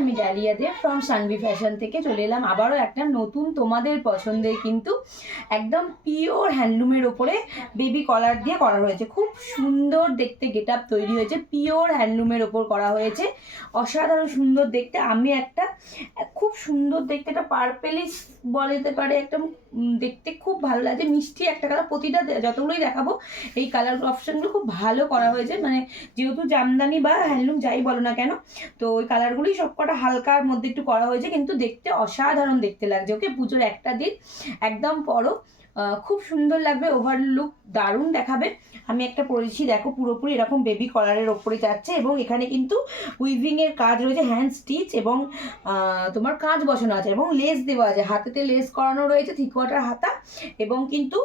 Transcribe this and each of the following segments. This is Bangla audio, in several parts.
আমি ডালিয়া দে ফ্রম সানভি ফ্যাশন থেকে চলে এলাম আবারও একটা নতুন তোমাদের পছন্দের কিন্তু একদম পিওর হ্যান্ডলুমের ওপরে বেবি কলার দিয়ে করা হয়েছে। খুব সুন্দর দেখতে গেট আপ তৈরি হয়েছে, পিওর হ্যান্ডলুমের ওপর করা হয়েছে, অসাধারণ সুন্দর দেখতে। আমি একটা খুব সুন্দর দেখতে একটা পার্পেলিশ বলা যেতে পারে, একটা দেখতে খুব ভালো লাগে, মিষ্টি একটা কালার। প্রতিটা যতগুলোই দেখাবো এই কালার অপশানগুলো খুব ভালো করা হয়েছে, মানে যেহেতু জামদানি বা হ্যান্ডলুম যাই বলো না কেন, তো ওই কালারগুলোই সবকটা হালকার মধ্যে একটু করা হয়েছে, কিন্তু দেখতে অসাধারণ দেখতে লাগছে। ওকে, পুজোর একটা দিন একদম পরো, খুব সুন্দর লাগবে, ওভারলুক দারুণ দেখাবে। আমি একটা পরেছি, দেখো পুরোপুরি এরকম বেবি কলারের ওপরে যাচ্ছে, এবং এখানে কিন্তু উইভিংয়ের কাজ রয়েছে, হ্যান্ড স্টিচ, এবং তোমার কাজ বসানো আছে, এবং লেস দেওয়া আছে, হাতেতে লেস করানো রয়েছে, থ্রি কোয়ার্টার হাতা, এবং কিন্তু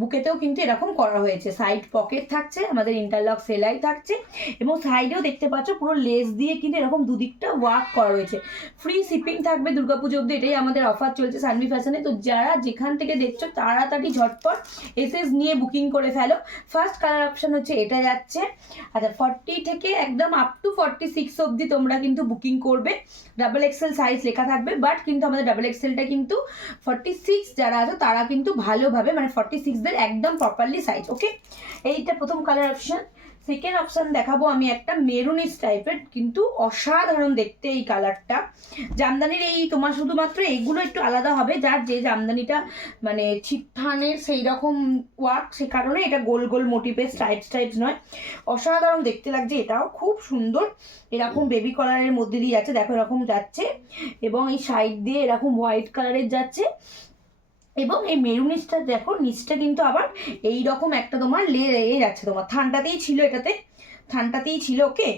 বুকেতেও কিন্তু এরকম করা হয়েছে। সাইড পকেট থাকছে, আমাদের ইন্টারলক সেলাই থাকছে, এবং সাইডেও দেখতে পাচ্ছ পুরো লেস দিয়ে কিন্তু এরকম দুদিকটা ওয়ার্ক করা রয়েছে। ফ্রি শিপিং থাকবে দুর্গাপুজো অব্দি, এটাই আমাদের অফার চলছে সানভি ফ্যাশনে। তো যারা যেখান থেকে দেখছো তাড়াতাড়ি ঝটপট এসএস নিয়ে বুকিং করে ফেলো। ফার্স্ট কালার অপশান হচ্ছে এটা যাচ্ছে। আচ্ছা, 40 থেকে একদম আপ টু 46 অব্দি তোমরা কিন্তু বুকিং করবে। ডাবল এক্সেল সাইজ লেখা থাকবে, বাট কিন্তু আমাদের ডাবল এক্সেলটা কিন্তু 46 যারা আছে তারা কিন্তু ভালোভাবে, মানে 46দের একদম প্রপারলি সাইজ। ওকে, এইটা প্রথম কালার অপশন। সেকেন্ড অপশন দেখাবো আমি একটা মেরুনিস টাইপের, কিন্তু অসাধারণ দেখতে এই কালারটা। জামদানির এই তোমার শুধুমাত্র এগুলো একটু আলাদা হবে, যার যে জামদানিটা মানে ছিটথানের সেই রকম ওয়ার্ক, সে কারণে এটা গোল গোল মোটিভের স্ট্রাইপস নয়। অসাধারণ দেখতে লাগছে, এটাও খুব সুন্দর। এরকম বেবি কালারের মধ্যে দিয়ে যাচ্ছে, দেখো এরকম যাচ্ছে, এবং এই সাইড দিয়ে এরকম হোয়াইট কালারের যাচ্ছে, এবং এই মেরুনিসটা দেখো নিচটা কিন্তু আবার এই রকম একটা তোমার যাচ্ছে, তোমার থানটাতেই ছিল, এটাতে থানটাতেই ছিল। ওকে,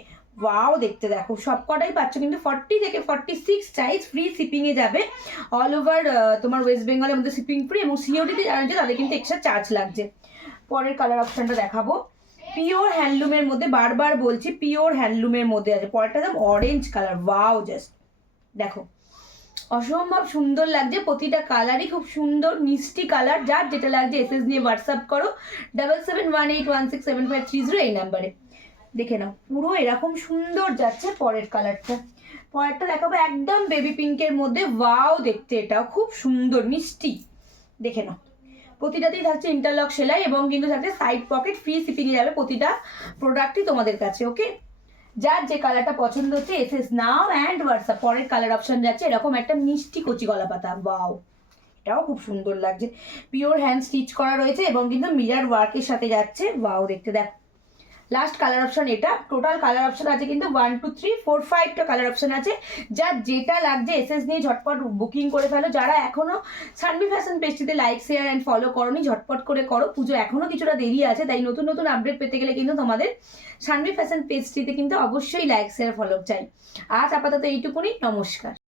ওয়াও দেখতে দেখো, সব কটাই পাচ্ছ কিন্তু 40 থেকে 46 সাইজ, ফ্রি শিপিংয়ে যাবে অল ওভার তোমার ওয়েস্ট বেঙ্গলের মধ্যে শিপিং ফ্রি, এবং সিওডিতে জানা যায় তাদের কিন্তু এক্সট্রা চার্জ লাগছে। পরের কালার অপশানটা দেখাবো, পিওর হ্যান্ডলুমের মধ্যে, বারবার বলছি পিওর হ্যান্ডলুমের মধ্যে আছে। পরেরটা একদম অরেঞ্জ কালার, ওয়াও জাস্ট দেখো, অসম্ভব সুন্দর লাগছে। প্রতিটা কালারই খুব সুন্দর মিষ্টি কালার। যার যেটা লাগছে এসএস নিয়ে হোয়াটসঅ্যাপ করো 7718167530 এই নাম্বারে, দেখে নাও। পুরো এরকম সুন্দর যাচ্ছে। পরের কালারটা, পরেরটা দেখাবো একদম বেবি পিঙ্কের মধ্যে, ওয়াও দেখতে, এটাও খুব সুন্দর মিষ্টি, দেখে নাও। প্রতিটাতেই থাকছে ইন্টারলক সেলাই, এবং কিন্তু থাকছে সাইড পকেট, ফ্রি শিপিংয়ে যাবে প্রতিটা প্রোডাক্টই তোমাদের কাছে। ওকে, যার যে কালারটা পছন্দ হচ্ছে এসএস নাও অ্যান্ড হোয়াটসঅ্যাপ। পরের কালার অপশন যাচ্ছে এরকম একটা মিষ্টি কচি গলা পাতা, ওয়াও এটাও খুব সুন্দর লাগছে। পিওর হ্যান্ড স্টিচ করা রয়েছে, এবং কিন্তু মিরার ওয়ার্কের সাথে যাচ্ছে, ওয়াও দেখতে দেখ। লাস্ট কালার অপশন এটা। টোটাল কালার অপশন আছে কিন্তু 1 2 3 4 5টা কালার অপশন আছে। যার যেটা লাগছে এসএস নিয়ে ঝটপট বুকিং করে ফেলো। যারা এখনো সানভি ফ্যাশন পেজটিতে লাইক শেয়ার অ্যান্ড ফলো করোনি, ঝটপট করে করো। পুজো এখনো কিছুটা দেরি আছে, তাই নতুন নতুন আপডেট পেতে গেলে কিন্তু তোমাদের সানভি ফ্যাশন পেজটিতে কিন্তু অবশ্যই লাইক শেয়ার ফলো চাই। আজ আপাতত এইটুকুনি, নমস্কার।